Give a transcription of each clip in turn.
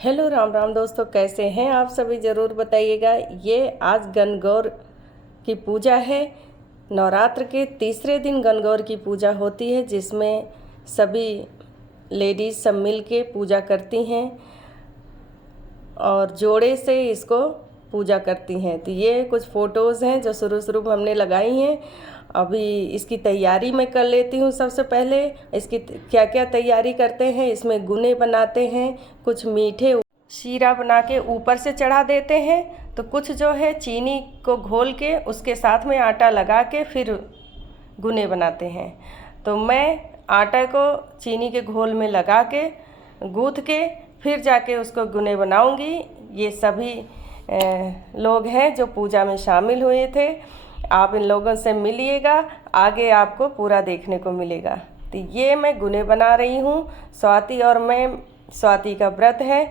Hello Ram Ram दोस्तों, कैसे हैं आप सभी? ज़रूर बताइएगा। ये आज गणगौर की पूजा है। नवरात्र के तीसरे दिन गणगौर की पूजा होती है, जिसमें सभी लेडीज़ सब मिल के पूजा करती हैं और जोड़े से इसको पूजा करती हैं। तो ये कुछ फ़ोटोज़ हैं जो शुरू में हमने लगाई हैं। अभी इसकी तैयारी मैं कर लेती हूँ। सबसे पहले इसकी क्या क्या तैयारी करते हैं, इसमें गुने बनाते हैं, कुछ मीठे शीरा बना के ऊपर से चढ़ा देते हैं, तो कुछ जो है चीनी को घोल के उसके साथ में आटा लगा के फिर गुने बनाते हैं। तो मैं आटा को चीनी के घोल में लगा के गूँथ के फिर जाके उसको गुने बनाऊंगी। ये सभी लोग हैं जो पूजा में शामिल हुए थे। आप इन लोगों से मिलिएगा, आगे आपको पूरा देखने को मिलेगा। तो ये मैं गुने बना रही हूँ। स्वाति और मैं, स्वाति का व्रत है,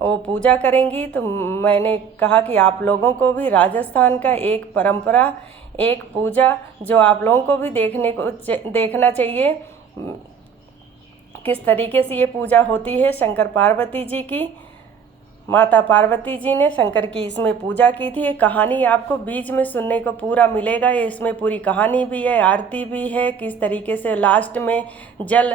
वो पूजा करेंगी। तो मैंने कहा कि आप लोगों को भी राजस्थान का एक परंपरा, एक पूजा जो आप लोगों को भी देखना चाहिए, किस तरीके से ये पूजा होती है। शंकर पार्वती जी की, माता पार्वती जी ने शंकर की इसमें पूजा की थी। ये कहानी आपको बीच में सुनने को पूरा मिलेगा। ये इसमें पूरी कहानी भी है, आरती भी है, किस तरीके से लास्ट में जल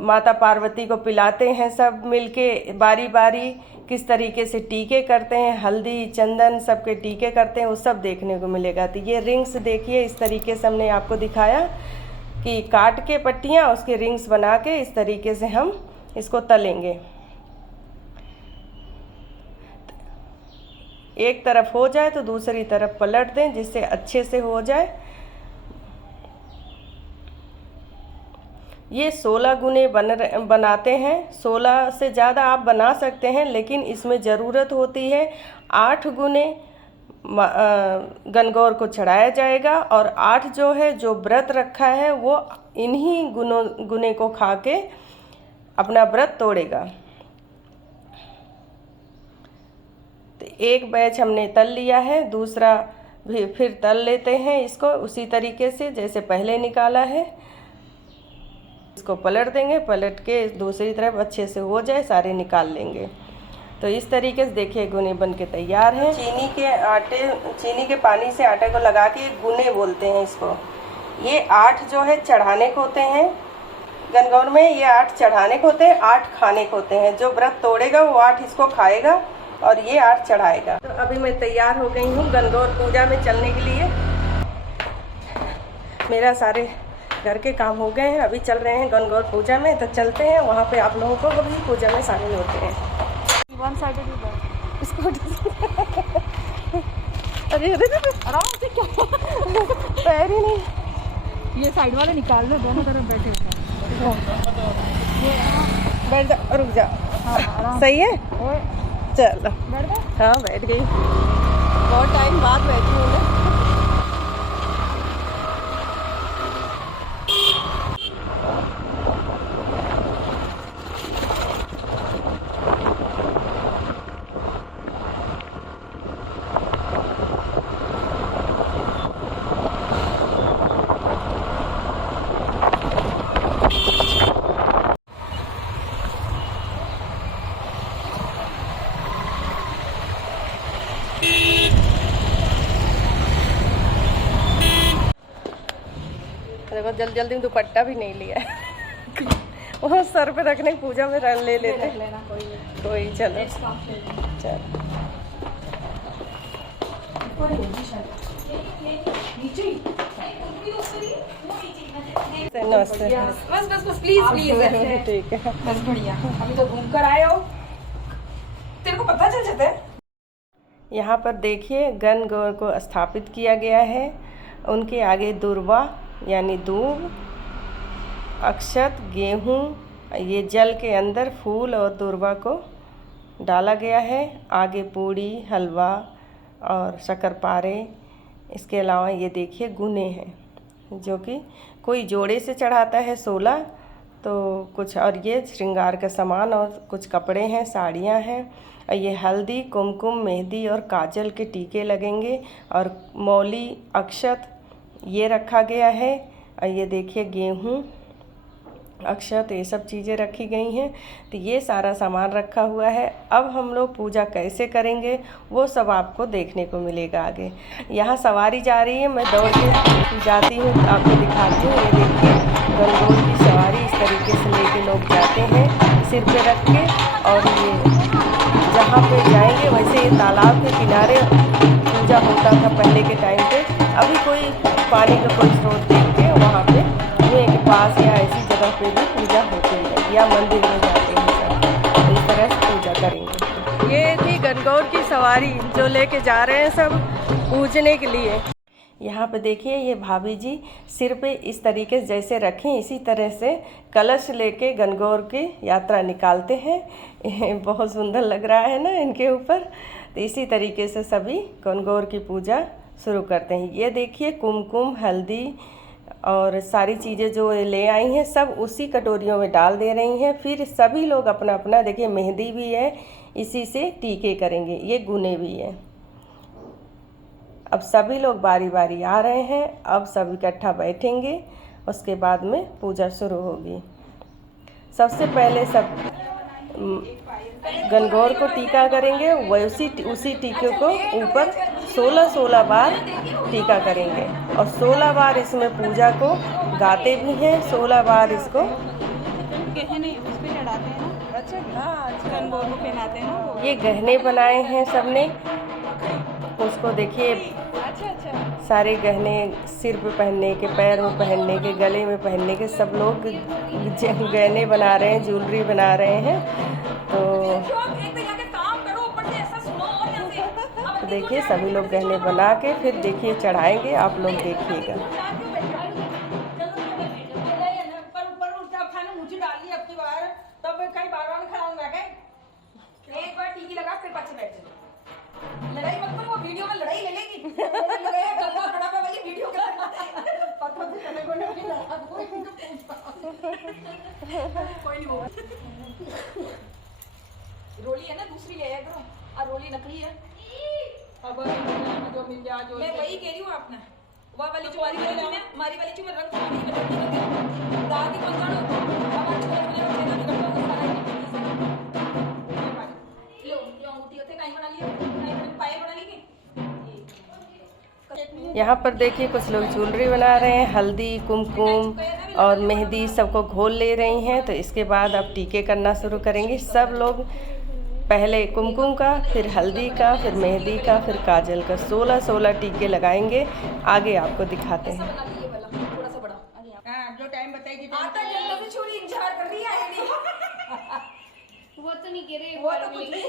माता पार्वती को पिलाते हैं सब मिलके बारी बारी, किस तरीके से टीके करते हैं, हल्दी चंदन सबके टीके करते हैं, वो सब देखने को मिलेगा। तो ये रिंग्स देखिए, इस तरीके से हमने आपको दिखाया कि काट के पट्टियाँ उसके रिंग्स बना के इस तरीके से हम इसको तलेंगे। एक तरफ हो जाए तो दूसरी तरफ पलट दें, जिससे अच्छे से हो जाए। ये 16 गुने बनाते हैं। 16 से ज़्यादा आप बना सकते हैं, लेकिन इसमें ज़रूरत होती है 8 गुने गणगौर को चढ़ाया जाएगा, और 8 जो है, जो व्रत रखा है वो इन्हीं गुने को खा के अपना व्रत तोड़ेगा। तो एक बैच हमने तल लिया है, दूसरा भी फिर तल लेते हैं इसको उसी तरीके से जैसे पहले निकाला है। इसको पलट देंगे, पलट के दूसरी तरफ अच्छे से हो जाए सारे निकाल लेंगे। तो इस तरीके से देखिए गुने बन के तैयार हैं। चीनी के पानी से आटे को लगा के गुने बोलते हैं इसको। ये 8 जो है चढ़ाने को होते हैं गणगौर में। ये 8 चढ़ाने को होते हैं, 8 खाने को होते हैं। जो व्रत तोड़ेगा वो 8 इसको खाएगा और ये 8 चढ़ाएगा। तो अभी मैं तैयार हो गई हूँ गणगौर पूजा में चलने के लिए। मेरा सारे घर के काम हो गए हैं, अभी चल रहे हैं गणगौर पूजा में। तो चलते हैं वहाँ पे, आप लोगों को भी पूजा में शामिल होते हैं। अरे आराम से, क्या पैर ही नहीं। ये साइड वाले निकाल लो, दोनों तरफ बैठे बैठ जा, रुक जा। हाँ, सही है, चलो बैठ गए। हाँ बैठ गई, बहुत टाइम बाद बैठी हूँ मैं। देखो जल्दी दुपट्टा भी नहीं लिया है। वो सर पे रखने पूजा में ले लेते हैं कोई। चलो चलो नमस्ते। बस प्लीज ठीक है, बस बढ़िया। अभी तो घूम कर आए हो, तेरे को पता चल जाता है। यहाँ पर देखिए गणगौर को स्थापित किया गया है। उनके आगे दुर्वा यानी दूब, अक्षत, गेहूँ, ये जल के अंदर फूल और दुर्वा को डाला गया है। आगे पूड़ी, हलवा और शक्करपारे। इसके अलावा ये देखिए गुने हैं, जो कि कोई जोड़े से चढ़ाता है 16, तो कुछ और ये श्रृंगार का सामान और कुछ कपड़े हैं, साड़ियाँ हैं। और ये हल्दी, कुमकुम, मेहंदी और काजल के टीके लगेंगे, और मौली, अक्षत ये रखा गया है। और ये देखिए गेहूँ अक्षत ये सब चीज़ें रखी गई हैं। तो ये सारा सामान रखा हुआ है। अब हम लोग पूजा कैसे करेंगे वो सब आपको देखने को मिलेगा आगे। यहाँ सवारी जा रही है, मैं दौड़ के जाती हूँ, आपको दिखाती हूँ। ये देखिए गणगौर की सवारी इस तरीके से लेके लोग जाते हैं सिर पे रख के। और ये जहाँ पे जाएंगे वैसे ये तालाब के किनारे पूजा होता था पहले के टाइम पे। अभी कोई पानी का कोई स्रोत देख के वहाँ पे कुएं के पास या ऐसी जगह पे भी पूजा होती है, या मंदिर में जाते हैं सब। तो इस तरह से पूजा करेंगे। ये थी गणगौर की सवारी जो लेके जा रहे हैं सब पूजने के लिए। यहाँ पे देखिए ये भाभी जी सिर पे इस तरीके से जैसे रखें इसी तरह से कलश लेके गणगौर की यात्रा निकालते हैं। बहुत सुंदर लग रहा है ना इनके ऊपर। तो इसी तरीके से सभी गणगौर की पूजा शुरू करते हैं। ये देखिए कुमकुम, हल्दी और सारी चीज़ें जो ले आई हैं सब उसी कटोरियों में डाल दे रही हैं। फिर सभी लोग अपना अपना, देखिए मेहंदी भी है, इसी से टीके करेंगे। ये गुने भी है। अब सभी लोग बारी बारी आ रहे हैं। अब सब इकट्ठा बैठेंगे, उसके बाद में पूजा शुरू होगी। सबसे पहले सब गणगौर को टीका करेंगे। उसी टीके को ऊपर 16 बार टीका करेंगे और 16 बार इसमें पूजा को गाते भी हैं। 16 बार इसको ये गहने बनाए हैं सबने। उसको देखिए सारे गहने सिर पे पहनने के, पैर में पहनने के, गले में पहनने के, सब लोग गहने बना रहे हैं, ज्वेलरी बना रहे हैं। तो देखिए सभी लोग गहने बना के फिर देखिए चढ़ाएंगे। आप लोग देखिएगा। एक बार टीकी लगा फिर पाछे बैठ जाओ। लड़ाई मत करो, वो वीडियो में लड़ाई ले लेगी। वीडियो रोली है ना, दूसरी ले आया करो। रोली नकली है। अब जो मिल जाए जो मैं वही कह रही हूँ आपने। वह वाली जो मारी वाली में रंग दादी पंगाड़ो यहाँ पर देखिए कुछ लोग ज्वेलरी बना रहे हैं। हल्दी, कुमकुम और मेहंदी सबको घोल ले रही हैं। तो इसके बाद अब टीके करना शुरू करेंगे। सब लोग पहले कुमकुम का, फिर हल्दी का, फिर मेहंदी का, फिर काजल का 16 टीके लगाएंगे। आगे आपको दिखाते हैं। जो टाइम बताएगी आता जल्दी से छोरी इंतजार कर रही है। वो तो नहीं कह रही, वो तो कुछ नहीं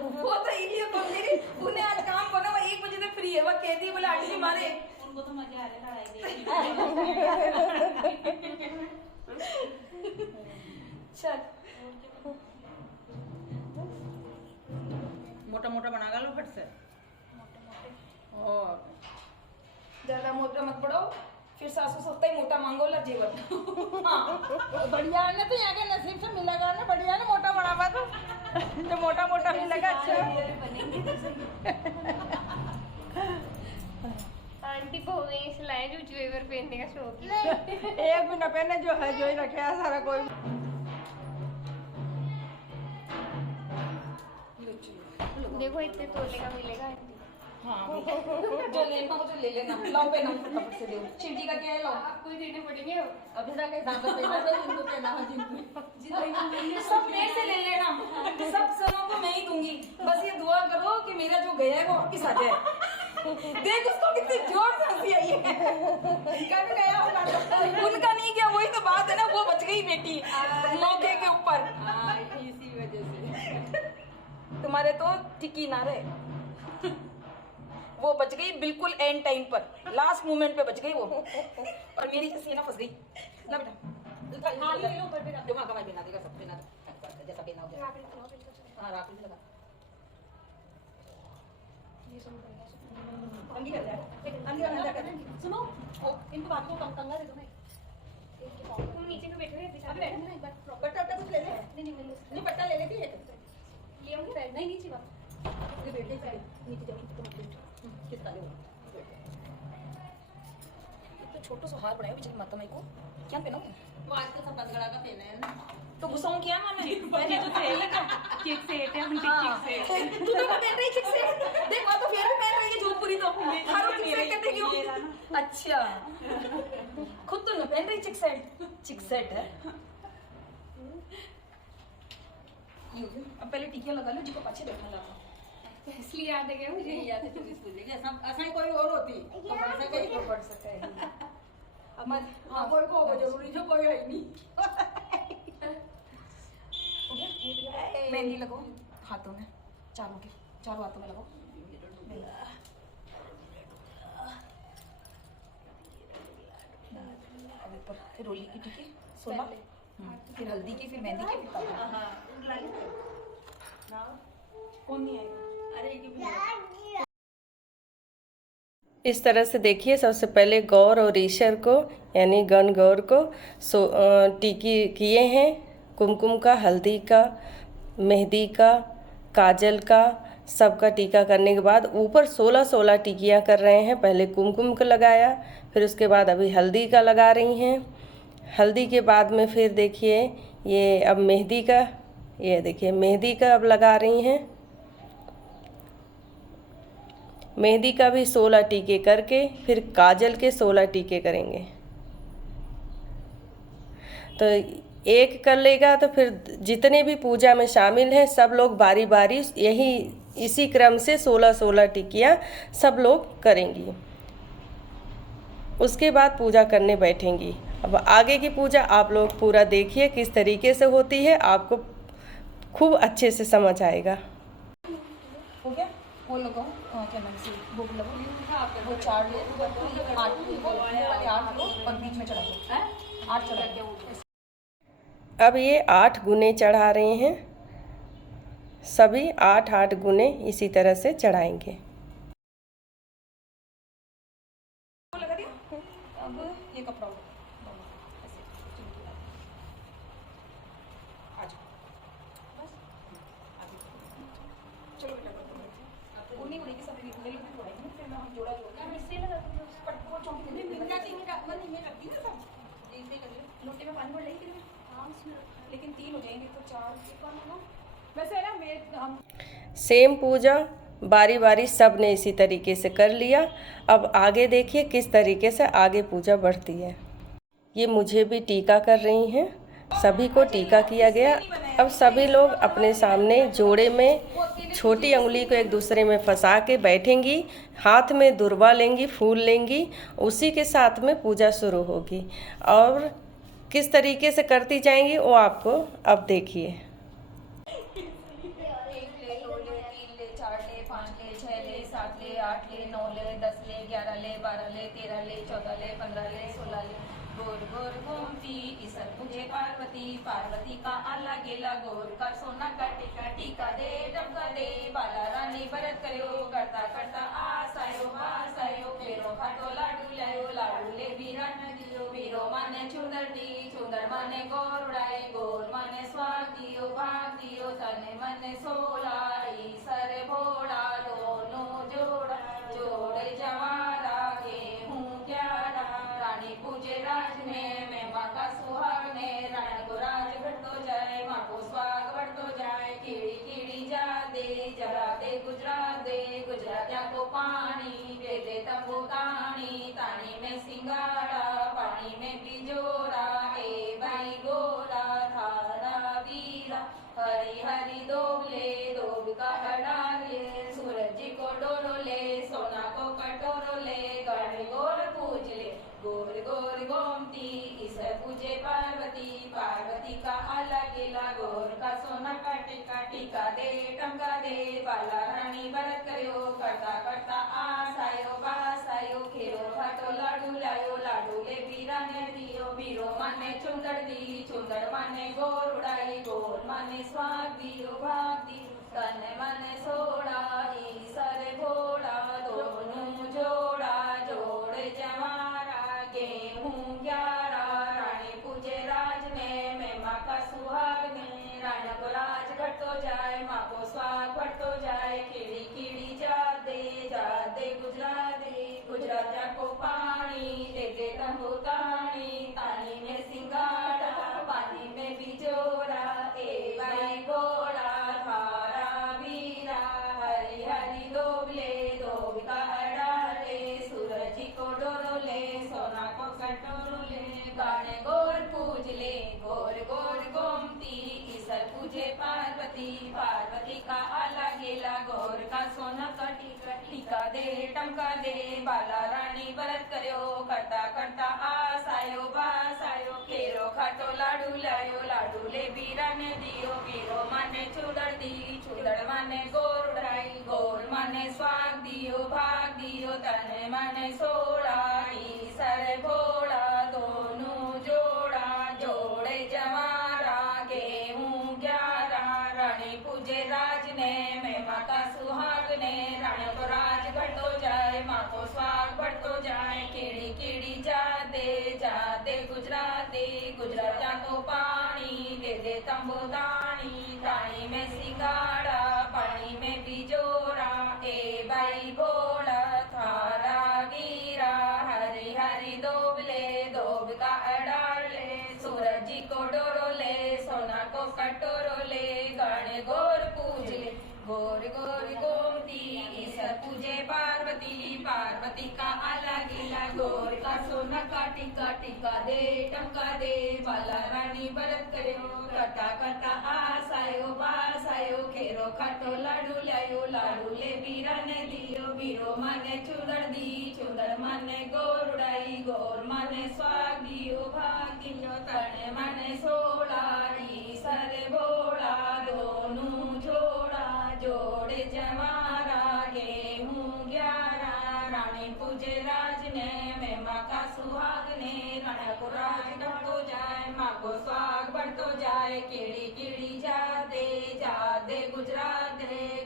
वो तो इलियो को मेरी उन्हें आज काम करना, वो 1 बजे तक फ्री है। वो कहती है बोले आंटी मारे उनको तो मजा आ रहा है। चल मोटा मोटा बना लो फट से। और ज्यादा मोटा मत पड़ो, फिर सासू सस्ता ही मोटा मांगो ला जीवन। हाँ बढ़िया है ना, तो यहाँ के नसीब से मिलेगा ना। बढ़िया ना मोटा बना तो जो मोटा मोटा मिलेगा। अच्छा आंटी को हमें सिलाए जो ज्वेलर पहनने का शौक है। एक भी न पहने, जो है जो ही रखे है सारा कोई। देखो इतने तोले का मिलेगा आंटी। हाँ जो लेना हो तो ले लेना। लाओ पहना फटाफट से दो। चिंटी का क्या है, लाओ आपको ही देने पड़ेंगे। अभी तक के दांत पे ना जिनको कहना है जिनको सब मेरे से ले लेना। सब सनों को मैं ही दूंगी। बस ये दुआ करो कि मेरा जो गया है वो वापस आ जाए। देख उसको कितनी जोर से हंसी आई है। कभी गया होगा उनका नहीं गया, वही तो बात है ना। वो बच गई बेटी मौके के ऊपर। इसी वजह से तुम्हारे तो टिकी ना रहे। वो बच गई बिल्कुल एंड टाइम पर, लास्ट मोमेंट पे बच गई वो। और मेरी सीना फंस गई ना बेटा। हाँ ले लो पर जो मां का भाई बना देगा, सब बना जैसा पहना हो। हां राखी लगा ये सब अंगी कर दे। अंगी कर सुनो इनको बात को कंगा दे दो। मैं तुम नीचे पे बैठे रहे। अभी बैठने ना एक बार बट्टा कुछ ले ले। नहीं बट्टा ले लेती है। ले आऊंगी पैर नहीं नीचे बात ये बैठ ले नीचे जमीन पे मत किसका ले तो छोटो सो हार बनाया बिजली माता माई को क्या पहनाऊं वो आजकल सब पतगड़ा का पहना है ना तो गुस्साऊं क्या मैंने पहले तो थे चिक सेट है आंटी चिक सेट तू तो पहन रही चिक सेट देख वो तो फिर भी पहन रही है जोधपुरी तो हर रोज चिक सेट कहते क्यों अच्छा खुद तो नहीं पहन रही चिक सेट है अब पहले टिकिया लगा लो जिसको पीछे देखने लगा इसलिए याद है क्या मुझे यही याद है तो स्कूल लेके असाई कोई और होती तो बढ़ सके अब मत हाँ कोई को हो जरूरी जो कोई है ही नहीं मेहंदी लगाओ हाथों में चारों हाथों में लगाओ अब ऊपर फिर होली की टिकी 16 फिर हल्दी की फिर मेहंदी की फिर कौन नहीं आएगा इस तरह से देखिए, सबसे पहले गौर और ईश्वर को यानी गण गौर को टीकी किए हैं, कुमकुम का, हल्दी का, मेहंदी का, काजल का, सबका टीका करने के बाद ऊपर 16 टिकियाँ कर रहे हैं। पहले कुमकुम का लगाया, फिर उसके बाद अभी हल्दी का लगा रही हैं। हल्दी के बाद में फिर देखिए ये अब मेहंदी का, ये देखिए मेहंदी का अब लगा रही हैं। मेहंदी का भी 16 टीके करके फिर काजल के 16 टीके करेंगे। तो एक कर लेगा तो फिर जितने भी पूजा में शामिल हैं सब लोग बारी बारी यही इसी क्रम से 16 टिकियाँ सब लोग करेंगी। उसके बाद पूजा करने बैठेंगी। अब आगे की पूजा आप लोग पूरा देखिए किस तरीके से होती है, आपको खूब अच्छे से समझ आएगा। हो गया वो लगाओ क्या नाम से भोग लगाओ वो 4 ले 8 लो और बीच में चढ़ा दो 8 चढ़ा दो। अब ये 8 गुने चढ़ा रहे हैं, सभी 8 गुने इसी तरह से चढ़ाएंगे। लगा दिया अब ये कपड़ा चलो बेटा उन्हीं उन्हीं सब मेरी भी थोड़ा फिर मैं हम जोड़ा इससे लगा पर वो चौकी में मिल जाती है मन नहीं करती ना सब ऐसे कर लो लोटे में पानी भर ले फिर हां लेकिन 3 हो जाएंगे तो 4 के कौन होगा वैसे ना हम सेम पूजा बारी बारी सब ने इसी तरीके से कर लिया। अब आगे देखिए किस तरीके से आगे पूजा बढ़ती है। ये मुझे भी टीका कर रही हैं, सभी को टीका किया गया। अब सभी लोग अपने सामने जोड़े में छोटी उंगली को एक दूसरे में फंसा के बैठेंगी, हाथ में दुर्वा लेंगी, फूल लेंगी, उसी के साथ में पूजा शुरू होगी। और किस तरीके से करती जाएंगी वो आपको अब देखिए। 1 ले 2 ले 3 ले 4 ले 5 ले 6 ले 7 ले 8 ले 9 ले 10 ले 11 ले 12 ले 13 ले 14 ले 15 ले 16 ले गोर गोर घूमती ईसर पूजे पार्वती, पार्वती का आला गेला गोर कर सोना का टीका, टीका दे डमका दे बाला रानी भरत करो, करता करता आसायो आसायो फेरो खाटो लाडू लायो, लाडू ले बीरन दियो, बीरो माने चुंदर दी, चुंदर माने गोर उड़ाए, गोर माने स्वाग दियो भाग दियो, तने मने सोला ईसर भोला दोनों जोड़ा जोड़े जवारा गेहूं ग्यारा, रानी पूजे राज में मैं माँ का सुहाग ने, रानी को राज बढ़तो जाए माँ को स्वाग बढ़तो जाए, कीड़ी कीड़ी जा दे जरा दे गुजरातिया को पानी दे दे तंबू तानी, तानी में सिंगाड़ा पानी में बिजोरा, ए भाई गोरा थारा वीरा, हरी हरी दोबले दोब का हड़ाले, सूरज जी को डोलो ले सोना को कटोरो ले, गण गोर पूज ले गोर गोर गोमती, ईसर पूजे पार्वती, पार्वती का आला गेला गोर का सोना का टीका, टीका दे टमका दे बाला रानी भरत करो, करता करता आसायो बासायो खेरो घाटो लाडू लायो, लाडू ले बीरा ने दियो, बीरो माने चुंदर दी, चुंदर माने गोर उड़ाई, गोर माने स्वाग दियो भाग दियो, तन माने सोड़ा ईसर भोला दोनों जोड़ा जोड़ जवारा गेहूं ग्यारा, रानी पूजे राज में मैं माँ का सुहाग में, राजा को राज बढ़तो जाए माँ को स्वाग बढ़तो जाए, कीड़ी कीड़ी जा दे गुजरातिया को पानी दे दे पार्वती, पार्वती का आला गेला गौर का सोना का टीका दे टमका दे, बाला रानी व्रत करो करता करता आस आयो बास आयो, केरो खाटो लाडू लायो लाडू ले बीरा ने दियो, बीरो माने चूड़र दी चूड़र माने गोर उड़ाई, गोर माने स्वाग दियो भाग दियो, तने माने सोड़ा ईसर भोला, दोनों जोड़ा जोड़े जमारा, गेहूं 11 रानी पूजे राज ने, मैं माँ का सुहाग ने, रानी को राज घटो जाए, माँ को स्वाग बढ़तो जाए, कीड़ी कीड़ी जा दे गुजराती, गुजरातिया को पानी दे तंबू दानी, दानी में सिंगाड़ा पानी में बिजोरा, ए भाई भोला थारा गिरा, हरी हरी दोबले दोब का अडाल ले, सूरज जी को डोरो ले, सोना को कटोरो ले, गाने गोर पूज ले, गोर गोर गोमती ईश्वर पूजे पार्वती, पार्वती का आला गिला गौर का सोना का टीका टीका दे टमका दे, बाला रानी व्रत करो करता करता आस आयो बास आयो, खेरो खाटो लाडू लायो लाडू ले बीरा ने दियो, बीरो माने चूड़र दी चूड़र माने गोर उड़ाई, गोर माने स्वाग दियो भाग दियो, तने माने सोड़ा ईसर भोला, दोनों जोड़ा जोड़े जमारा, गेहूं 11 रानी पूजे राज ने, मैं माँ का सुहाग ने, राणा को राज घटो जाए, माँ को स्वाग बढ़तो जाए, कीड़ी कीड़ी जा दे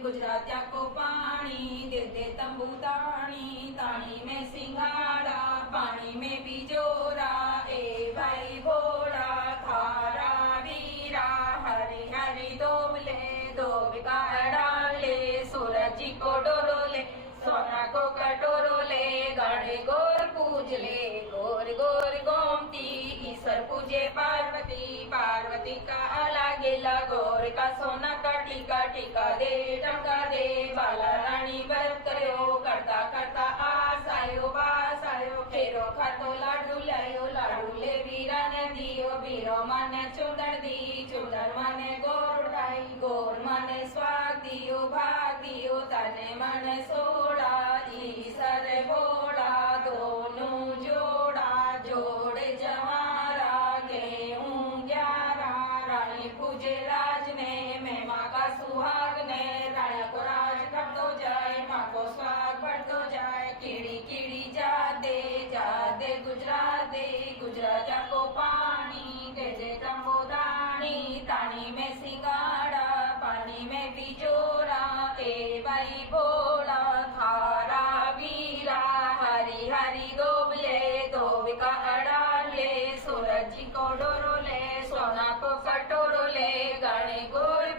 गुजरातिया को पानी दे तंबू तानी, तानी में सिंगाड़ा पानी में बिजोरा, ए भाई भोला थारा वीरा, हरी हरी दोबले दोब का डाले, सूरज जी को डोरो ले, सोना को कटोरो ले, गाड़े गोर पूज ले, गोर गोर गोमती ईश्वर पूजे पार्वती, पार्वती का आला गेला गौर का सोना का टीका टीका दे टमका दे, बाला रानी व्रत करो करता करता आस आयो बास आयो, फेरो खातो लाडू लायो लाडू ले बीरा ने दियो, बीरो माने चूड़र दी चूड़र माने गोर उड़ाई, गोर माने स्वाग दियो भाग दियो, तने माने सोड़ा ईसर भोला, दोनों जोड़ा जोड़े जमारा, गेहूं 11 रानी पूजे राज ने, मैं माँ का सुहाग ने, राणा को राज घटो जाए, माँ को स्वाग बढ़तो जाए, कीड़ी कीड़ी जा दे गुजरातिया को पानी दे तंबू दानी, तानी में सिंगाड़ा पानी में बिजोरा, ए भाई भोला थारा वीरा, हरी हरी दोबले दोब का अडाले, सूरज जी को डोरो ले, सोना को कटोरो ले, गाने गोर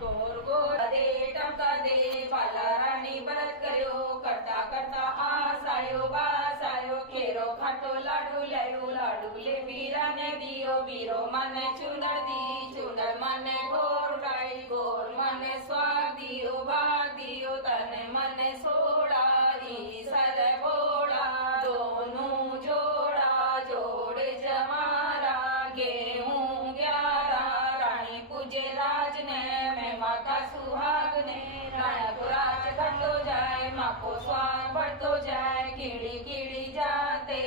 गोर गोर दे टमका दे, बाला रानी व्रत करो करता करता आस आयो बास आयो, खेरो खाटो लाडू लायो लाडू ले बीरा ने दियो, बीरो माने चूड़र दी चूड़र माने गोर उड़ाई, गोर माने स्वाग दियो भाग दियो, तने माने सोड़ा ईसर भोला, दोनों जोड़ा जोड़े जमारा, गेहूं 11 रानी पूजे राज ने, मैं माँ का सुहाग ने, राणा को राज घटो जाए, माँ को स्वाग बढ़तो जाए, कीड़ी कीड़ी जाते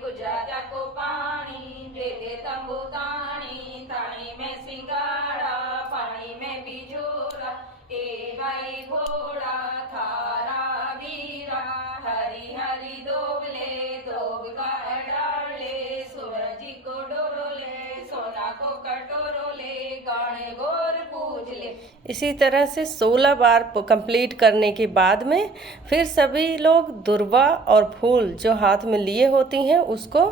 गुजरातिया को पानी दे तंबू तानी, तानी में सिंगाड़ा पानी में बिजोरा, ए भाई भोला थारा वीरा, हरी हरी दोबले दोब का डाले, सूरज जी को डोरो ले, सोना को कटोरो ले, गाने गोर पूज ले। इसी तरह से 16 बार कंप्लीट करने के बाद में फिर सभी लोग दुर्वा और फूल जो हाथ में लिए होती हैं उसको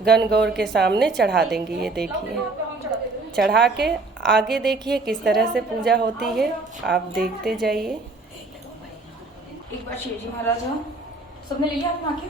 गणगौर के सामने चढ़ा देंगे। ये देखिए चढ़ा के आगे देखिए किस तरह से पूजा होती है, आप देखते जाइए। एक बार शिवजी महाराज सबने लिया अपना आके,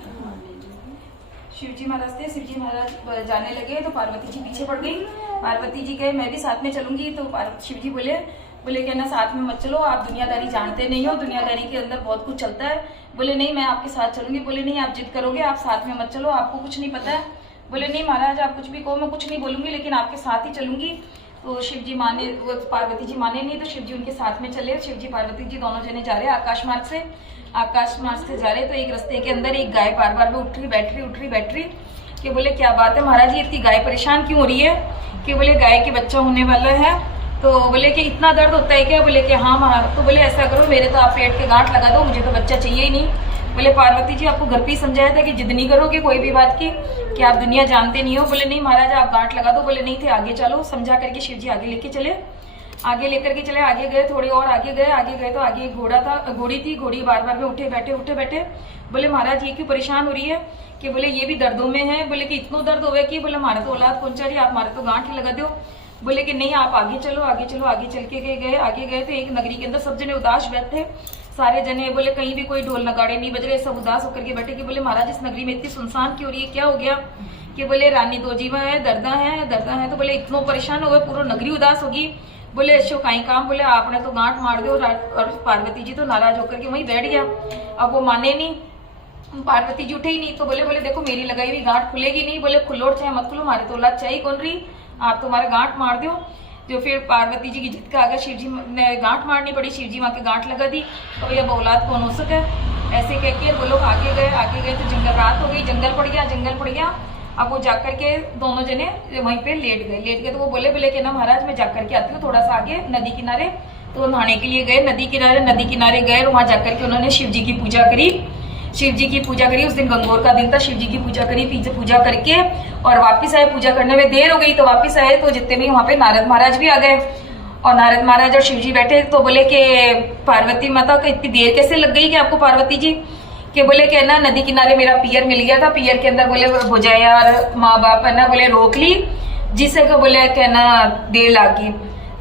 शिवजी महाराज थे, शिवजी महाराज जाने लगे तो पार्वती जी पीछे पड़ गई। पार्वती जी कहे मैं भी साथ में चलूंगी, तो शिवजी बोले कि ना साथ में मत चलो, आप दुनियादारी जानते नहीं हो, दुनियादारी के अंदर बहुत कुछ चलता है। बोले नहीं मैं आपके साथ चलूंगी। बोले नहीं आप जिद करोगे, आप साथ में मत चलो, आपको कुछ नहीं पता है। बोले नहीं महाराज आप कुछ भी कहो मैं कुछ नहीं बोलूंगी, लेकिन आपके साथ ही चलूंगी। तो शिव जी माने, वो पार्वती जी माने नहीं, तो शिव जी उनके साथ में चले। शिव जी पार्वती जी दोनों जने जा रहे हैं आकाश मार्ग से जा रहे। तो एक रास्ते के अंदर एक गाय बार बार में उठ रही कि बोले क्या बात है महाराज ये इतनी गाय परेशान क्यों हो रही है? कि बोले गाय के बच्चा होने वाला है। तो बोले कि इतना दर्द होता है क्या? बोले कि हाँ महाराज। तो बोले ऐसा करो मेरे तो आप पेट के गांठ लगा दो, मुझे तो बच्चा चाहिए ही नहीं। बोले पार्वती जी आपको घर पे ही समझाया था कि जिद नहीं करोगे कोई भी बात की, कि आप दुनिया जानते नहीं हो। बोले नहीं महाराज आप गांठ लगा दो। बोले नहीं थे आगे चलो, समझा करके शिव जी आगे लेके चले। आगे लेकर के चले, आगे गए, थोड़ी और आगे गए तो आगे एक घोड़ा था, घोड़ी थी। घोड़ी बार बार में उठे बैठे। बोले महाराज ये क्यों परेशान हो रही है? कि बोले ये भी दर्दों में है। बोले कि इतना दर्द हो गया कि बोले हमारे तो औलाद पहुंचा रही, आप हमारे तो गांठ ही लगा दो। बोले कि नहीं आप आगे चलो। आगे चल के गए तो एक नगरी के अंदर सब जने उदास बैठे, सारे जने। बोले कहीं भी कोई ढोल नगाड़े नहीं बज रहे, सब उदास होकर के बैठे कि बोले महाराज इस नगरी में इतनी सुनसान क्यों हो रही है, क्या हो गया? कि बोले रानी दो जीवा है, दर्दा है। तो बोले इतना परेशान हो गए, पूरा नगरी उदास होगी। बोले अच्छो कहीं काम। बोले आपने तो गांठ मार दो। और पार्वती जी तो नाराज होकर के वहीं बैठ गया। अब वो माने नहीं, पार्वती जी उठे ही नहीं। तो बोले देखो मेरी लगाई हुई गांठ खुलेगी नहीं। बोले खुलो चाहे मत खुलो, हमारे तो औलाद चाहिए कौन रही, आप तुम्हारे गांठ मार दो। जो फिर पार्वती जी की जिद का आगे शिव जी ने गांठ मारनी पड़ी। शिव जी वहां के गांठ लगा दी। तो भैया औलाद कौन हो सके? ऐसे कह के वो लोग आगे गए तो जंगल, रात हो गई, जंगल पड़ गया। अब वो जाकर के दोनों जने वहीं पे लेट गए। तो वो बोले कि ना महाराज मैं जाकर के आती हूँ थोड़ा सा आगे नदी किनारे। तो नहाने के लिए गए नदी किनारे गए। वहां जाकर के उन्होंने शिव जी की पूजा करी। उस दिन गंगौर का दिन था। शिव जी की पूजा करी, पूजा करके और वापिस आए। पूजा करने में देर हो गई तो वापिस आए तो जितने भी वहां पे नारद महाराज भी आ गए। और नारद महाराज और शिव जी बैठे। तो बोले कि पार्वती माता को इतनी देर कैसे लग गई कि आपको? पार्वती जी के बोले कि ना नदी किनारे मेरा पियर मिल गया था। पियर के अंदर बोले भुजाया और माँ बाप है ना बोले रोक ली, जिससे को बोले कि ना देर लागी।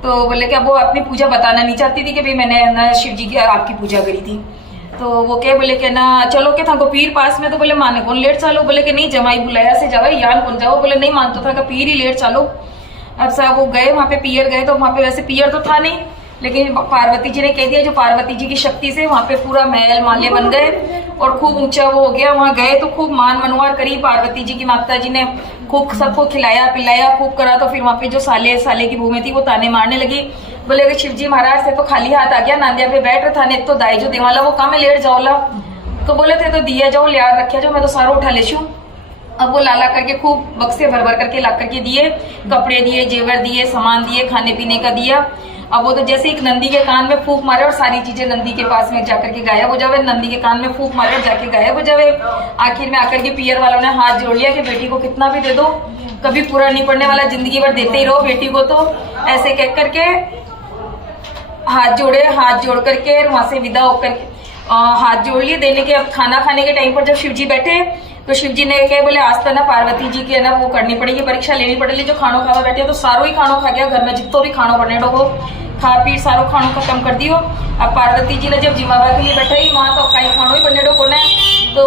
तो बोले कि अब वो अपनी पूजा बताना नहीं चाहती थी कि भाई मैंने ना शिव जी की आपकी पूजा करी थी। तो वो क्या बोले कि ना चलो के था पीर पास में। तो बोले माने कौन लेट चालो? बोले कि नहीं जमाई बुलाया से जाओ, यान कौन जाओ? बोले नहीं मानतो था कि पीर ही लेट चालो। अब साहब वो गए वहां पे, पियर गए तो वहां पे वैसे पियर तो था नहीं, लेकिन पार्वती जी ने कह दिया जो पार्वती जी की शक्ति से वहां पे पूरा महल माले बन गए और खूब ऊंचा वो हो गया। वहां गए तो खूब मान मनवार करी। पार्वती जी की माता जी ने खूब सबको खिलाया पिलाया खूब करा। तो फिर वहां पे जो साले की बहू में थी वो ताने मारने लगी। बोले कि शिव जी महाराज से तो खाली हाथ आ गया, नांदिया पे बैठ रहा था ने तो दाई जो देवाला वो काम में लेट जाओला। तो बोले थे तो दिया जाओ लिया रखा जाओ, मैं तो सारा उठा ले शू। अब वो लाला करके खूब बक्से भर करके ला करके दिए, कपड़े दिए, जेवर दिए, सामान दिए, खाने पीने का दिया। अब वो तो जैसे एक नंदी के कान में फूंक मारे और सारी चीजें नंदी के पास में जाकर के गायब हो जावे। नंदी के कान में फूंक मारे और जाके गायब हो जावे। आखिर में आकर के पियर वालों ने हाथ जोड़ लिया कि बेटी को कितना भी दे दो, कभी पूरा नहीं पड़ने वाला, जिंदगी भर देते ही रहो बेटी को। तो ऐसे कह करके हाथ जोड़ करके वहां से विदा होकर हाथ जोड़ लिए देने के। अब खाना खाने के टाइम पर जब शिव जी बैठे तो शिव जी ने कहा बोले आज तो ना पार्वती जी की है ना वो करनी पड़ेगी, परीक्षा लेनी पड़ेगी। जो खानो खावा बैठे तो सारो ही खानो खा गया, घर में जितो भी खानो बने वो खा पी सारो खानो खत्म कर दियो। अब पार्वती जी ने जब जिमावा के लिए बैठा ही वहां तो कहीं खानो ही बने को ने। तो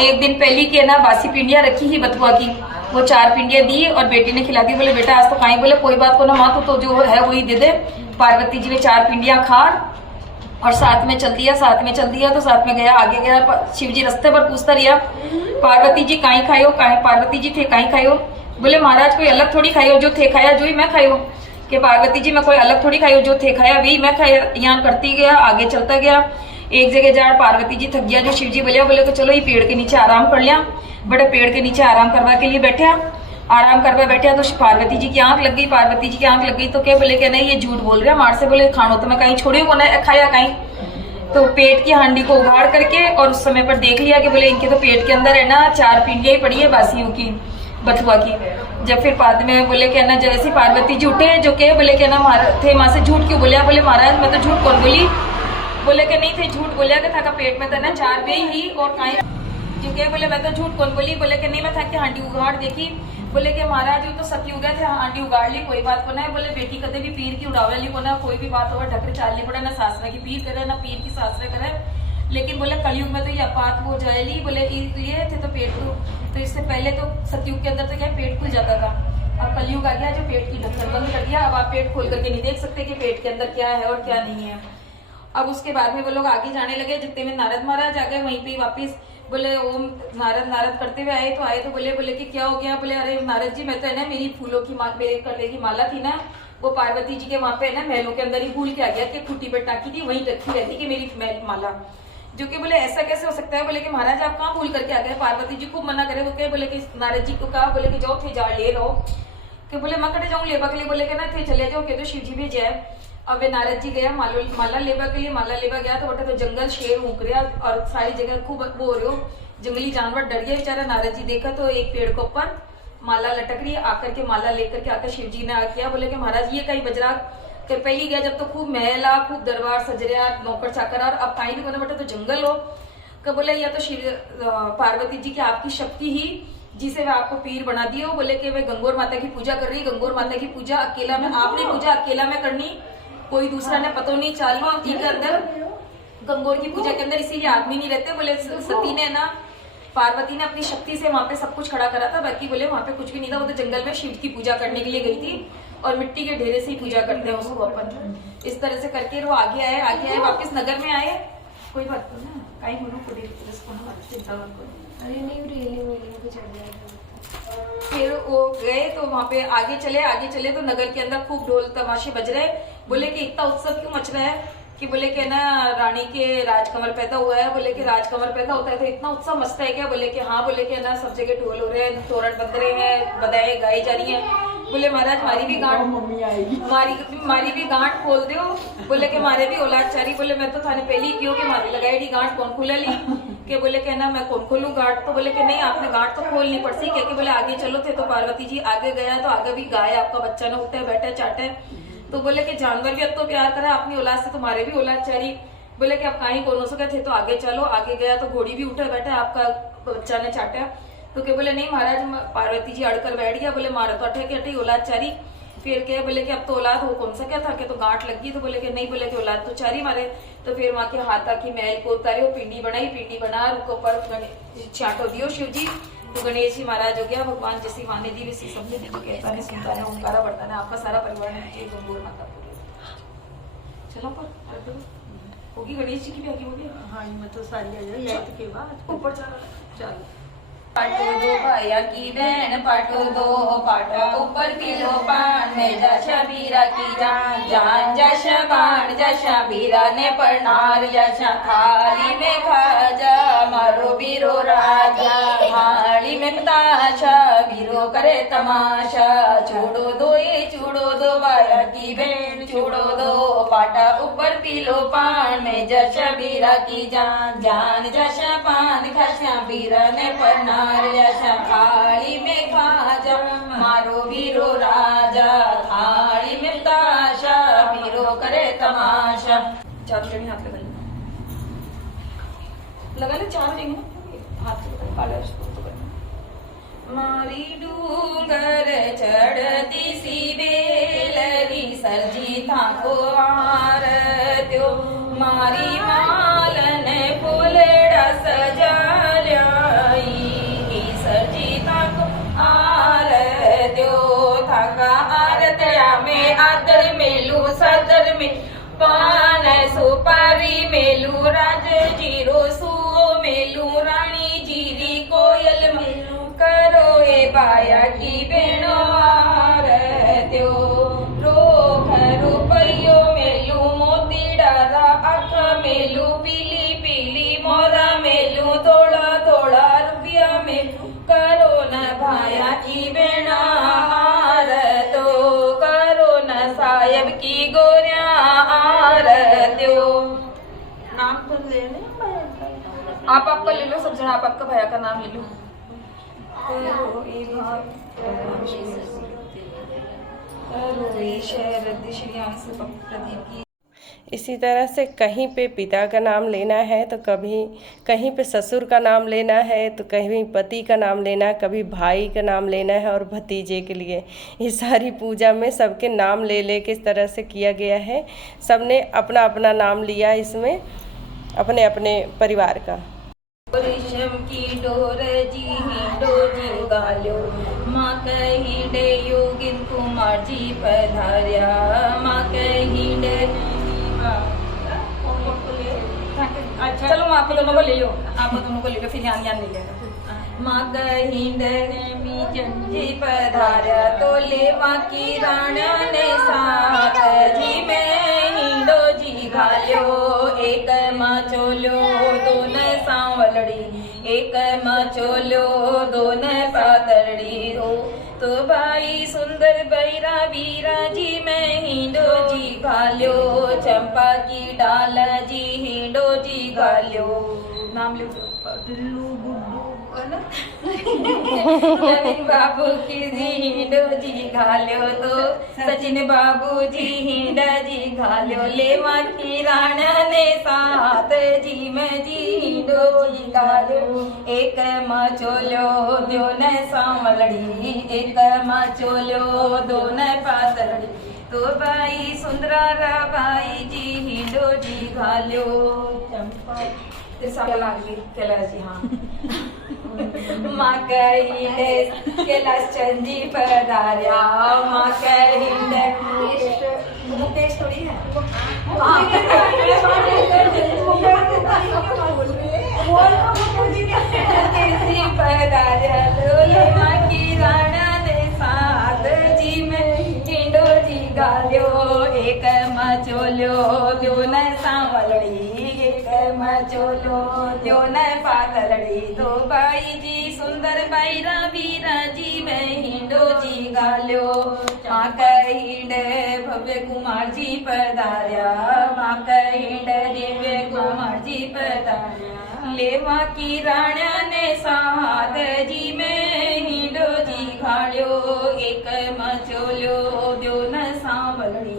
एक दिन पहले की है ना बासी पिंडिया रखी ही बथुआ की, वो 4 पिंडिया दी और बेटी ने खिला दी। बोले बेटा आज तो कहीं, बोले कोई बात को ना माँ तो जो है वही दे दे। पार्वती जी ने 4 पिंडिया खा और साथ में चल दिया। तो साथ में गया, आगे गया। शिव जी रास्ते पर पूछता रहा पार्वती जी कहीं खायो, पार्वती जी थे कहीं खायो? बोले महाराज कोई अलग थोड़ी खायो, जो थे खाया जो ही मैं खायो। कि पार्वती जी मैं कोई अलग थोड़ी खायो, जो थे खाया वही मैं खाया। यहाँ करती गया, आगे चलता गया। एक जगह जा पार्वती जी थक गया। जो शिव जी बोले तो चलो ये पेड़ के नीचे आराम कर लिया। बड़े पेड़ के नीचे आराम करवा के लिए बैठा। तो पार्वती जी की आंख लग गई। तो क्या बोले कि नहीं ये झूठ बोल रहे हैं मार से। बोले खानो तो मैं कहीं छोड़ी को ना खाया कहीं। तो पेट की हांडी को उगाड़ करके और उस समय पर देख लिया कि बोले इनके तो पेट के अंदर है ना 4 पिंडियां ही पड़ी है बासियों की, बथुआ की। जब फिर बाद में बोले कि ना जैसी पार्वती जी उठे जो के बोले कि ना थे माँ से झूठ क्यों बोलिया? बोले महाराज मैं तो झूठ कौन बोली? बोले कि नहीं थे झूठ बोलिया कि था पेट में था ना 4 वे ही और कहीं जो के बोले मैं तो झूठ कौन बोली? बोले कि नहीं मैं था कि हांडी उगाड़ देखी। बोले कि महाराज तो सती उगा थे हांडी उगाड़ ली, कोई बात को ना। बोले बेटी कदे भी पीर की उड़ावे ली को ना, कोई भी बात होगा ढकरे चालनी पड़े ना, सासरे की पीर करे ना पीर की सासरे करे। लेकिन बोले कलयुग में तो ये बात हो जाएगी। बोले ये थे तो पेट तो इससे पहले तो सतयुग के अंदर तो क्या पेट खुल जाता था। अब कलयुग आ गया जो पेट की ढक्कन बंद कर दिया। अब आप पेट खोल करके नहीं देख सकते कि पेट के अंदर क्या है और क्या नहीं है। अब उसके बाद में वो लोग आगे जाने लगे। जितने में नारद महाराज आ गए वहीं पे वापिस बोले ओम नारद नारद करते हुए आए तो बोले कि क्या हो गया। बोले अरे नारद जी मैं तो है ना मेरी फूलों की मेरे कले की माला थी ना वो पार्वती जी के वहां पे है ना महलों के अंदर ही भूल के आ गया कि खुट्टी पे टाकी थी वहीं रखी रहती कि मेरी माला। जो कि बोले ऐसा कैसे हो सकता है। बोले कि महाराज आप कहाँ भूल करके आ गए। पार्वती जी को मना करे वो क्या बोले कि नारद जी को कहा बोले कि जाओ थे जा ले लो कि बोले मैं कटे जाऊँ लेबा के लिए। बोले कि ना थे चले जाओ के तो शिव जी भी जाए। अब वे नारद जी गया माला लेबा के लिए। माला लेबा गया तो बटे तो जंगल शेर ऊँक रहा और सारी जगह खूब वो हो रहे हो जंगली जानवर डर गया बेचारा। नारद जी देखा तो एक पेड़ के ऊपर माला लटक रही है आकर के माला लेकर के आकर शिव जी ने आ किया। बोले कि महाराज ये कहीं बजरा के पहली गया जब तो खूब महला खूब दरबार सज रहा नौकर चाकर और अब कहीं भी बने बटे तो जंगल हो कि बोले या तो शिव पार्वती जी की आपकी शक्ति ही जिसे वे आपको पीर बना दिए हो। बोले कि वे गंगोर माता की पूजा कर रही है। गंगोर माता की पूजा अकेला में आपने पूजा अकेला में करनी कोई दूसरा ने पतो नहीं चालनी के अंदर गंगोर की पूजा के अंदर इसीलिए आदमी नहीं रहते। बोले सती ने ना पार्वती ने अपनी शक्ति से वहां पे सब कुछ खड़ा करा था बाकी बोले वहां पे कुछ भी नहीं था। वो तो जंगल में शिव की पूजा करने के लिए गई थी और मिट्टी के ढेरे से ही पूजा करते हैं उसको अपन। इस तरह से करके वो आगे आए वापस नगर में आए। कोई बात तो ना कहीं चिंता मत करो। अरे नहीं रेलिंग पे चढ़ गया। फिर वो गए तो वहां पे आगे चले तो नगर के अंदर खूब ढोल तमाशे बज रहे। बोले कि इतना उत्सव क्यों मच रहा है कि बोले कि ना रानी के राजकमल पैदा हुआ है। बोले कि राजकमल पैदा होता है तो इतना उत्सव मचता है क्या। बोले कि हाँ। बोले कि ना सब जगह ढोल हो रहे हैं तोरण बंध रहे हैं बधाई गाई जा रही है। बोले महाराज मारी भी गांठ मारी भी गांठ खोल दो। बोले कि मारे भी औलाद चारी। बोले मैं तो थाने पहले ही क्यों कि मारी लगाई गांठ कौन खोले ली के। बोले कि ना मैं कौन खोलूं गांठ। तो बोले कि नहीं आपने गांठ तो खोलनी पड़ती क्या कि बोले आगे चलो थे तो पार्वती जी आगे गया तो आगे भी गाय आपका बच्चा ने उठे बैठे चाटे। तो बोले कि जानवर भी अब तो प्यार करा अपनी औलाद से तुम्हारे भी औलाद चारी। बोले कि अब कहीं कौन हो सके थे तो आगे चलो। आगे गया तो घोड़ी भी उठे बैठे आपका बच्चा ने चाटा। तो क्या बोले नहीं महाराज पार्वती जी अड़कर बैठ गया। बोले मारा तो अठे के अठे औलाद चारी। फिर क्या बोले कि अब तो औलाद हो कौन सा क्या था कि तो गांठ लग गई। तो बोले कि नहीं बोले कि औलाद तो चारी मारे। तो फिर वहां के हाथा की महल को उतारे पिंडी बनाई पिंडी बना ऊपर चाटो दियो शिव जी। तो गणेश जी महाराज हो गया भगवान जैसी माने दी वैसी सबने दी। तो कहता है सुनता है ओंकारा बढ़ता है आपका सारा परिवार नीचे गंगोर माता पूरी। चलो पर होगी गणेश जी की भी आगे होगी। हाँ मैं तो सारी आ जाए के बाद ऊपर चलो पाटो दो भाया की बहन पाटो दो पाटा ऊपर किलो पान में जशा बीरा की जान जशा बाण जशा बीरा ने परनार जशा थाली में खाजा मारो बीरो राजा थाली में ताशा बीरो करे तमाशा। छोड़ो दो ये छोड़ो दो भाया की बहन छोड़ो दो पाटा ऊपर किलो पान में जशा बीरा की जान जशा पान खशा बीरा ने परनार जशा थाली में खाजा मारो बीरो राजा थाली में ताशा बीरो करे तमाशा। चार जने हाथ लगा ले चार जने हाथ मारी डूंगर चढ़ती सी बेलरी सरजी था को आर त्यो मारी मालन फूलड़ा सजा आदर मेलू सदर में पान सुपारी मेलू राज जीरो सू मेलू रानी जीरी कोयल मेलू करो ए बाया की बेणो आर त्यो रोख रुपयो मेलू मोती डारा अख मेलू पीली पीली मोरा मेलू थोड़ा थोड़ा रुपया मेलू करो न भाया की बेणा आर तो साहेब की गोरिया आर दो। नाम तो लेने आप आपका ले लो सब जना आप आपका भैया का नाम ले लो। प्रदीप की इसी तरह से कहीं पे पिता का नाम लेना है तो कभी कहीं पे ससुर का नाम लेना है तो कहीं पति का नाम लेना है कभी भाई का नाम लेना है और भतीजे के लिए ये सारी पूजा में सबके नाम ले के इस तरह से किया गया है। सबने अपना अपना नाम लिया इसमें अपने अपने परिवार का। रेशम की डोर जी डोजी गालो माँ कही डे योगिन कुमार जी पधार्या माँ कही डे अच्छा चलो मैं आपको दोनों को ले लो, आपको दोनों को ले लो, फिर यान ले लेना। माग हिंड मी जंजी पधारा तो लेवा की राणा ने साथ जी में हिंडो जी घाल्यो एक मचोलो दोन सांवलड़ी एक मचोलो दोन पातड़ी हो तो भाई सुंदर बैरा वीरा जी में हिंडो जी घाल्यो चंपा की डाल जी हिंडो जी घाल्यो। नाम लो टिल्लू गुड्डू नवीन बाबू की जी हिंडो जी घाल्यो तो सचिन बाबू जी हिंडा जी घाल्यो लेवा की राणा ने साथ जी में जी हिंडो जी घाल्यो एक मचोलो दोन सांवलड़ी एक मचोलो दोन पातलड़ी तो भाई सुंदरा बाई जी हिंडो जी घाल्यो चंपा कैलाश जी हाँ कैलाश चंदी पधार्या मुकेश थोड़ी है पधार्या की राणा ने साथ जी में हिंडो जी घाल्यो एक मचोलो दोन सांवलड़ी एक मचोलो दोन पातलड़ी तो बाई जी सुंदर बैरा वीरा जी में हिंडो जी घाल्यो माँ हिंड भव्य कुमार जी पधार्या माँ हिंड दिव्य कुमार जी पधार्या लेवा की राणा ने साथ जी में हिंडो जी घाल्यो एक मचोलो दोन सांवलड़ी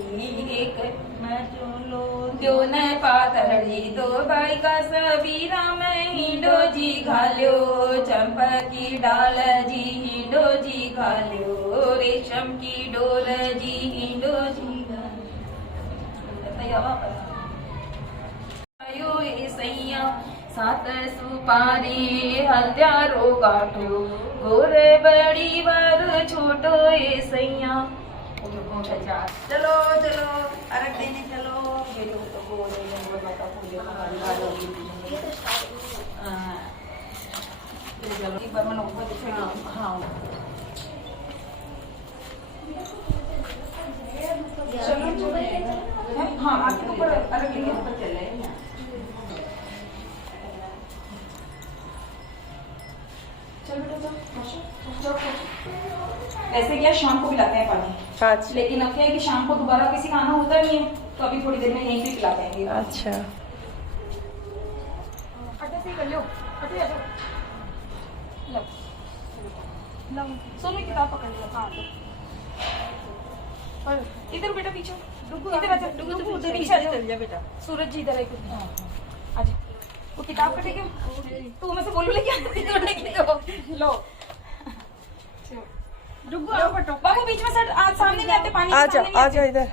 एक मचोलो दोन पातलड़ी दो बाई का सबीरा में हिंडो जी घाल्यो चंपा की डाल जी हिंडो जी घाल्यो रेशम की डोर जी हिंडो जी घाल्यो सैया सात सुपारी हत्यारो गाठो गोरे बड़ी वर छोटो ए सैया चलो चलो अरग देने चलो बेटो तो बोले माता पूजे चलो एक बार मन ऊपर हाँ चलो हाँ आपके ऊपर अरग लेंगे ऊपर चल रहे हैं ऐसे क्या शाम को पिलाते हैं पानी लेकिन अब क्या है कि शाम को दोबारा किसी का आना होता नहीं है तो अभी थोड़ी देर में यहीं पे पिलाते हैं। अच्छा आटा से कर लो सोनू किताब पकड़ लो हाँ इधर बेटा पीछे इधर आजा पीछे चल जा बेटा सूरज जी इधर आजा वो किताब कटेगी तू मैं से बोलू लेके लो बाबू बीच में सर आज सामने नहीं आते पानी आजा इधर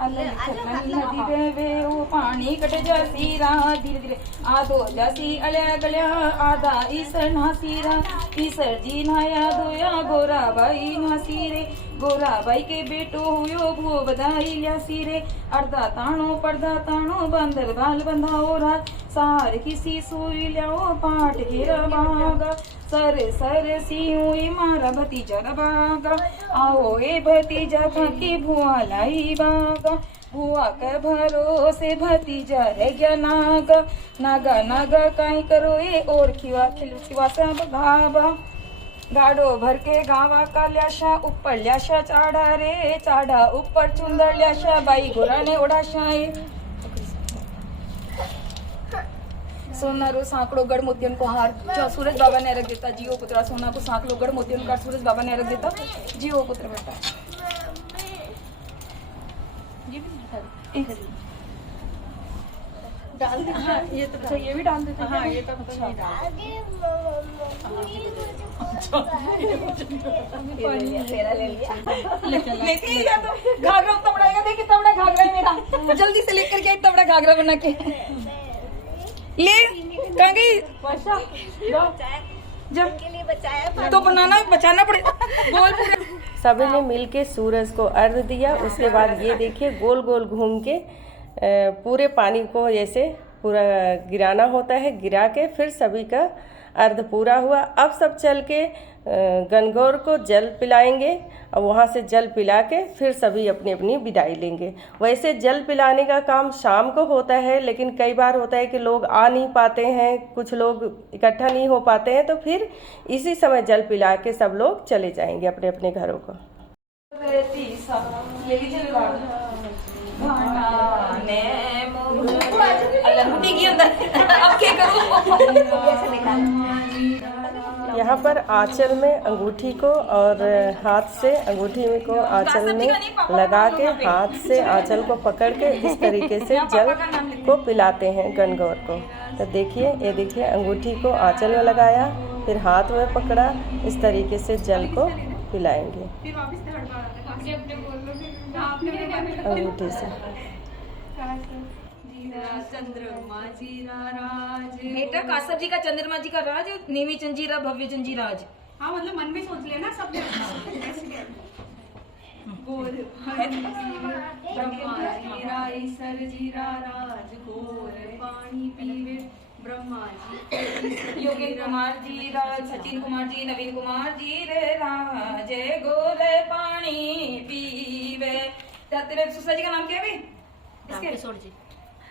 नदी वे वो पानी कट जासी रहा धीरे धीरे आधो जासी अलया गल्या आधा ईसर नासीरा ईसर जी नाया धोया गोरा बाई नासी रे गोरा बाई के बेटो हुयो भू बधाई ल्यासी रे अर्धा ताणो पर्दा ताणो बंदर बाल बंधाओ रात सार किसी सोई ल्याओ पाट घेरा बागा सर सर सिंह मारा भतीजा बागा आओ ए भतीजा थकी भुआ लाई बागा भुआ के भरोसे भतीजा रह गया नागा नागा नागा काई करो ए और खिवा खिलवा सब घाबा गाड़ो भर के गावा का ल्याशा ऊपर ल्याशा चाड़ा रे चाड़ा ऊपर चुंदर ल्याशा बाई घोड़ा ने ओढ़ा शाए सोना सांकड़ो गढ़ मोतियन को हार जो सूरज बाबा ने रख देता जियो पुत्रा सोना को सांकड़ो गढ़ मोतियन का सूरज बाबा ने रख देता जियो पुत्र बेटा डाल दे हाँ ये तो अच्छा ये भी डाल देते हाँ ये तो अच्छा तेरा ले लिया लेती है या तो घाघरा उतना बड़ा देख कितना बड़ा घाघरा है मेरा जल्दी से लेकर के इतना बड़ा घाघरा बना के ले कहाँ गई वर्षा जब के लिए बचाया तो बचाना पड़ेगा बोल सभी ने मिलके सूरज को अर्घ दिया। उसके बाद ये देखिए गोल गोल घूम के पूरे पानी को जैसे पूरा गिराना होता है, गिरा के फिर सभी का अर्घ पूरा हुआ। अब सब चल के गणगौर को जल पिलाएंगे और वहाँ से जल पिला के फिर सभी अपनी अपनी विदाई लेंगे। वैसे जल पिलाने का काम शाम को होता है, लेकिन कई बार होता है कि लोग आ नहीं पाते हैं, कुछ लोग इकट्ठा नहीं हो पाते हैं, तो फिर इसी समय जल पिला के सब लोग चले जाएंगे अपने अपने घरों को। यहाँ पर आंचल में अंगूठी को और हाथ से अंगूठी को आंचल में लगा के हाथ से आंचल को पकड़ के इस तरीके से जल को पिलाते हैं गणगौर को। तो देखिए, ये देखिए अंगूठी को आंचल में लगाया, फिर हाथ में पकड़ा, इस तरीके से जल को पिलाएंगे अंगूठी से। चंद्रमा जीरा राज बेटा, कासब जी का चंद्रमा जी का राज, नेमी चंजीरा भव्य चंजी राज। हाँ मतलब मन में सोच लेना सब सर जीरा राज घोर पानी पीवे ब्रह्मा जी। योगेंद्र कुमार जी राज, सचिन कुमार जी, नवीन कुमार जी रे राज गोर पानी पीवे। तेरे सुसा जी का नाम क्या है भाई? किशोर जी,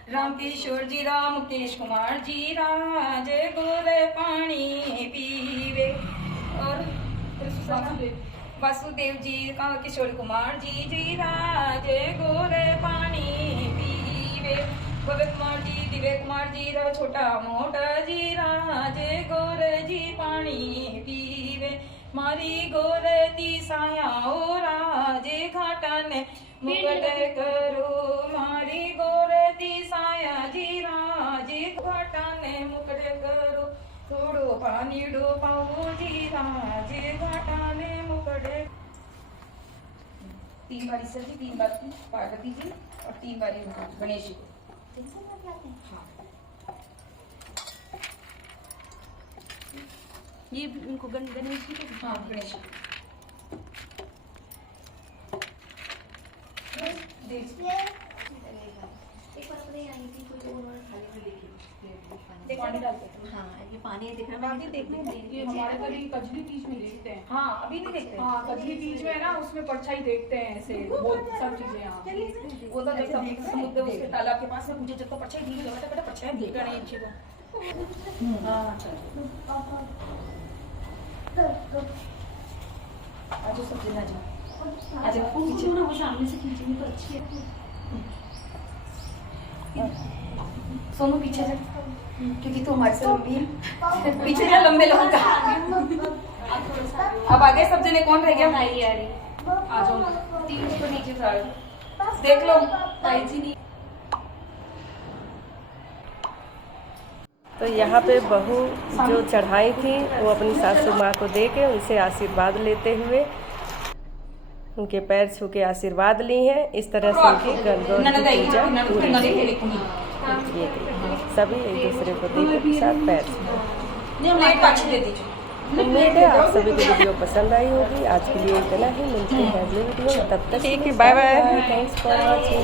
राम किशोर जी राम, मुकेश कुमार जी राज गोरे पानी पीवे। और वासुदेव जी का किशोर कुमार जी राज गोरे पानी पीवे। भव्य कुमार जी, दिव्य कुमार जी रा, छोटा मोटा जी राज गोरे जी पानी पीवे। मारी गोरे दी साया ओ राजे घाटन मुकट करो, मारी गोरे दी साया जी राजे घाटन मुकट करो, थोड़ो पानी डो पाओ जी राजे घाटन मुकट। 3 बार ईश्वर जी, 3 बार पार्वती जी और 3 बार गणेश जी। हाँ, ये उनको गणेश जी के। हाँ गणेश ये पानी दिख रहा है, देखने हमारे तो ये कजली बीच में देखते हैं। हाँ अभी नहीं देखते। हाँ कजली बीच में है ना, उसमें परछाई देखते हैं ऐसे, वो सब चीजें। हाँ वो तो जब समुद्र उसके तालाब के पास में मुझे जब तो परछाई दिख गया बेटा, परछाई दिख गणेश जी को। हाँ आज सब दिन आज पीछे ना, वो सामने से खींचेंगे तो अच्छी है। सोनू पीछे जा, क्योंकि तू हमारे से लंबी है। पीछे जा, लंबे लोग का। अब आगे सब जने कौन रह गया? आ जाओ, 3 तो नीचे देख लो ताई जी नहीं। तो यहाँ पे बहू जो चढ़ाई थी वो अपनी सासू माँ को दे के उनसे आशीर्वाद लेते हुए उनके पैर छू के आशीर्वाद ली हैं। इस तरह से उनकी गणगौर की पूजा पूरी ये सभी एक दूसरे को दे के साथ पैर छू। उम्मीद है आप सभी को वीडियो पसंद आई होगी। आज के लिए इतना ही, मिलते हैं अगले वीडियो में, तब तक ठीक है, bye bye, thanks for watching.